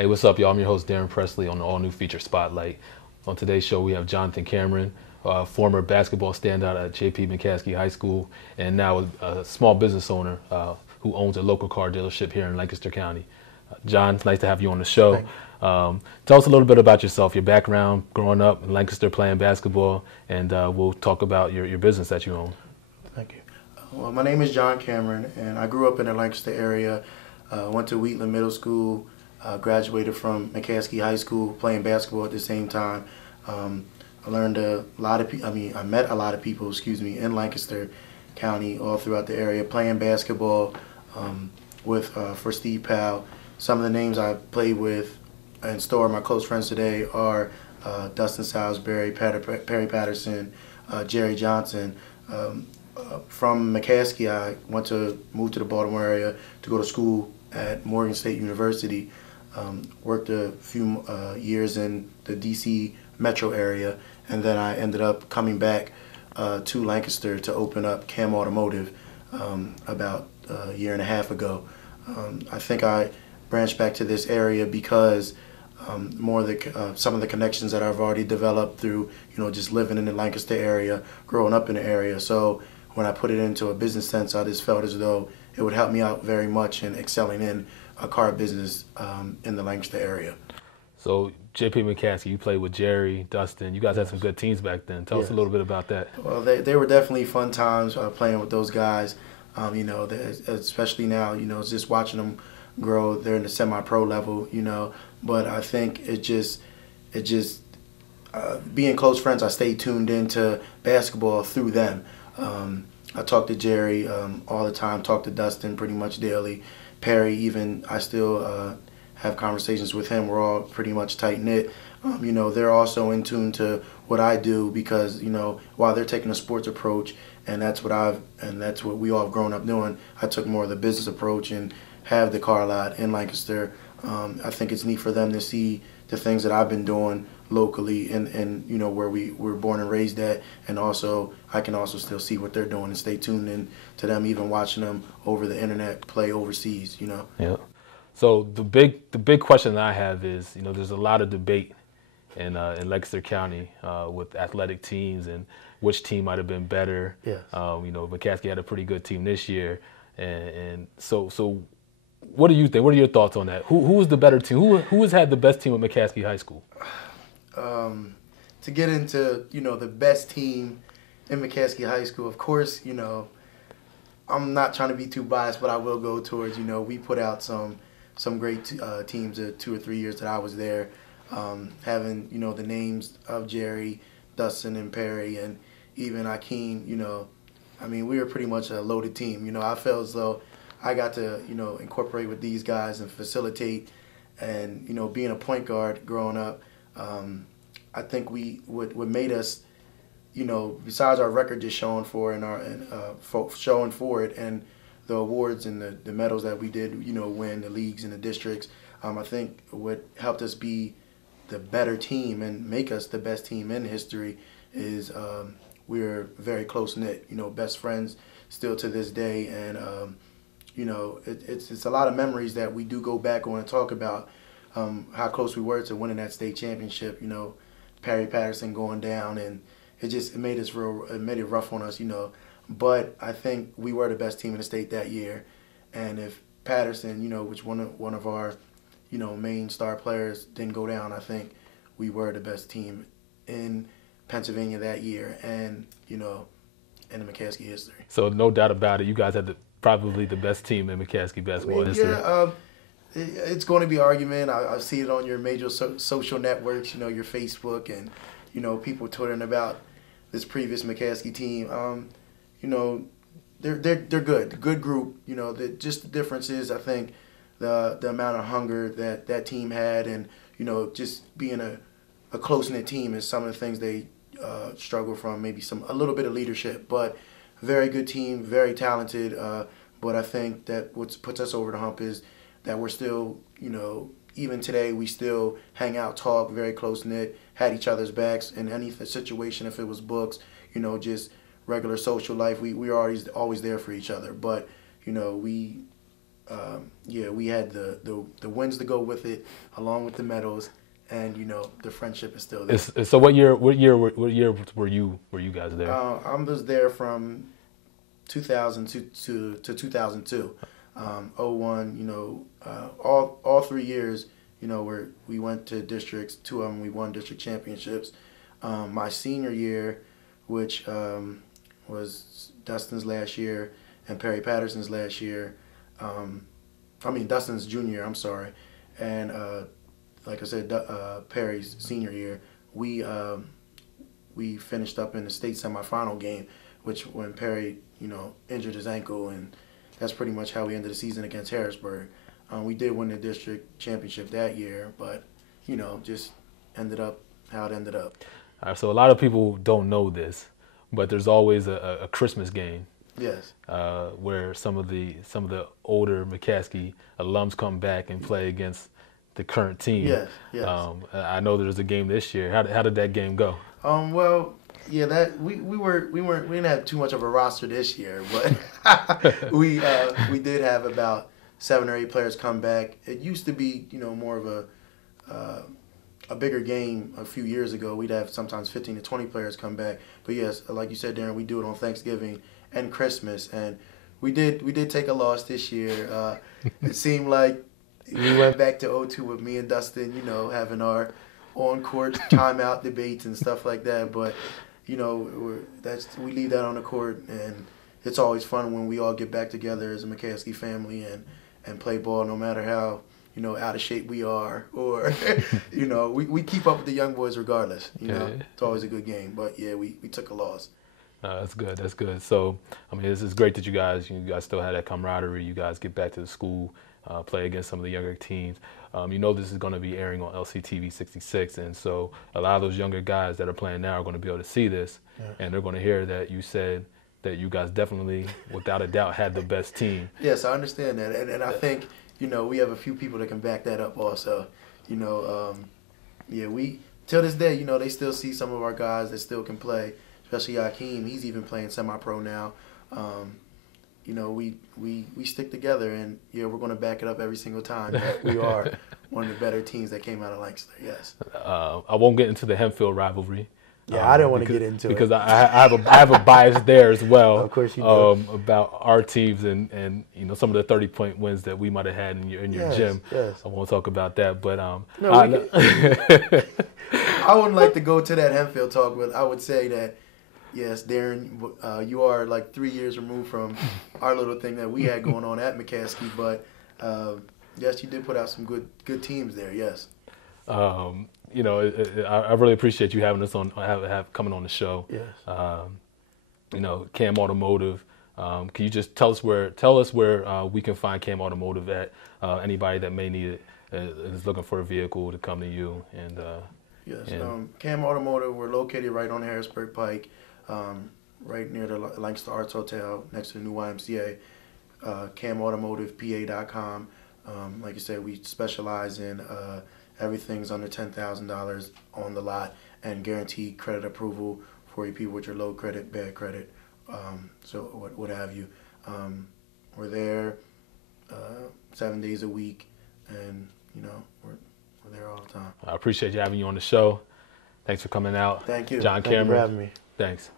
Hey, what's up, y'all? I'm your host, Darren Presley, on the all-new feature Spotlight. On today's show, we have Jon Cameron, former basketball standout at J.P. McCaskey High School, and now a small business owner who owns a local car dealership here in Lancaster County. Jon, it's nice to have you on the show. Tell us a little bit about yourself, your background, growing up in Lancaster playing basketball, and we'll talk about your business that you own. Thank you. Well, my name is Jon Cameron, and I grew up in the Lancaster area. Went to Wheatland Middle School, graduated from McCaskey High School, playing basketball at the same time. I learned a lot of I met a lot of people, in Lancaster County, all throughout the area, playing basketball for Steve Powell. Some of the names I played with and still are my close friends today are Dustin Salisbury, Perry Patterson, Jerry Johnson. From McCaskey, I moved to the Baltimore area to go to school at Morgan State University. Worked a few years in the DC metro area, and then I ended up coming back to Lancaster to open up Cam Automotive about a year and a half ago. I think I branched back to this area because some of the connections that I've already developed through just living in the Lancaster area, growing up in the area. So when I put it into a business sense, I just felt as though it would help me out very much in excelling in a car business in the Lancaster area. So J.P. McCaskey, you played with Jerry, Dustin. You guys had some good teams back then. Tell us a little bit about that. Well, they were definitely fun times playing with those guys. Especially now, just watching them grow. They're in the semi-pro level, But I think it just being close friends, I stayed tuned into basketball through them. I talk to Jerry all the time, talk to Dustin pretty much daily. Perry, even, I still have conversations with him. We're all pretty much tight-knit. They're also in tune to what I do because, while they're taking a sports approach, and that's what we all have grown up doing, I took more of the business approach and have the car lot in Lancaster. I think it's neat for them to see the things that I've been doing locally and where we were born and raised at, and also I can also still see what they're doing and stay tuned in to them, even watching them over the internet play overseas. Yeah. So the big question that I have is, there's a lot of debate in Lancaster County with athletic teams and which team might have been better. Yes. McCaskey had a pretty good team this year, and so what do you think? What are your thoughts on that? Who was the better team? Who has had the best team at McCaskey High School? To get into the best team in McCaskey High School, of course, I'm not trying to be too biased, but I will go towards we put out some great teams the 2 or 3 years that I was there, having the names of Jerry, Dustin, and Perry, and even Akeem. We were pretty much a loaded team. I felt as though I got to incorporate with these guys and facilitate, and being a point guard growing up. I think what made us, besides our record just showing for showing for it, and the awards and the medals that we did, win the leagues and the districts. I think what helped us be the better team and make us the best team in history is we're very close knit. Best friends still to this day, and it's a lot of memories that we do go back on and talk about. How close we were to winning that state championship, Perry Patterson going down, and it made it rough on us, But I think we were the best team in the state that year, and if Patterson, which one of our, main star players didn't go down, I think we were the best team in Pennsylvania that year, and in the McCaskey history. So no doubt about it, you guys had probably the best team in McCaskey basketball history. Yeah. It's going to be argument. I see it on your major social networks, your Facebook, and people twittering about this previous McCaskey team. They're good, good group. Just the difference is, I think, the amount of hunger that team had, and just being a close knit team is some of the things they struggle from. Maybe a little bit of leadership, but very good team, very talented. But I think that what puts us over the hump is that we're still, even today, we still hang out, talk, very close-knit, had each other's backs in any situation. If it was books, just regular social life, we were always there for each other. But, we yeah, we had the wins to go with it, along with the medals, and the friendship is still there. So what year were you guys there? I was there from 2000 to 2002. 01, all 3 years, where we went to districts. 2 of them we won district championships. My senior year, which was Dustin's last year and Perry Patterson's last year. Dustin's junior year, I'm sorry. And like I said, Perry's senior year, we finished up in the state semifinal game, which when Perry, injured his ankle, and that's pretty much how we ended the season against Harrisburg. We did win the district championship that year, but, just ended up how it ended up. All right, so a lot of people don't know this, but there's always a Christmas game. Yes. Where some of the older McCaskey alums come back and play against the current team. Yes. Yes. I know there's a game this year. How did that game go? Well, yeah, that we didn't have too much of a roster this year, but we did have about 7 or 8 players come back. It used to be more of a bigger game a few years ago. We'd have sometimes 15 to 20 players come back. But yes, like you said, Darren, we do it on Thanksgiving and Christmas, and we did take a loss this year. It seemed like we went back to 0-2 with me and Dustin, having our on-court timeout debates and stuff like that. But we leave that on the court, and it's always fun when we all get back together as a McCaskey family and play ball, no matter how out of shape we are, or we keep up with the young boys regardless. It's always a good game. But yeah, we took a loss. That's good. That's good. So, this is great that you guys still have that camaraderie. You guys get back to the school, play against some of the younger teams. This is going to be airing on LCTV 66, and so a lot of those younger guys that are playing now are going to be able to see this, and they're going to hear that you said that you guys definitely, without a doubt, had the best team. Yes, I understand that, and I think we have a few people that can back that up also. We till this day, they still see some of our guys that still can play. Especially Hakeem, he's even playing semi-pro now. We stick together, and we're going to back it up every single time that we are one of the better teams that came out of Lancaster. Yes. I won't get into the Hempfield rivalry. Yeah, I didn't want to get into it because I have a bias there as well. Of course you do. About our teams and some of the 30-point wins that we might have had in your gym. Yes. I won't talk about that, but I wouldn't like to go to that Hempfield talk, but I would say that. Yes, Darren, you are like 3 years removed from our little thing that we had going on at McCaskey, but yes, you did put out some good teams there. Yes. I really appreciate you having us on, coming on the show. Yes. Cam Automotive. Can you just tell us where we can find Cam Automotive at? Anybody that may need it is looking for a vehicle to come to you and. Yes. Cam Automotive. We're located right on Harrisburg Pike. Right near the Lancaster Arts Hotel, next to the new YMCA. CamAutomotivePA.com. Like you said, we specialize in everything's under $10,000 on the lot and guaranteed credit approval for you people with your low credit, bad credit, so what have you. We're there 7 days a week, and we're there all the time. I appreciate you having you on the show. Thanks for coming out. Thank you. Jon Cameron. Thank you for having me. Thanks.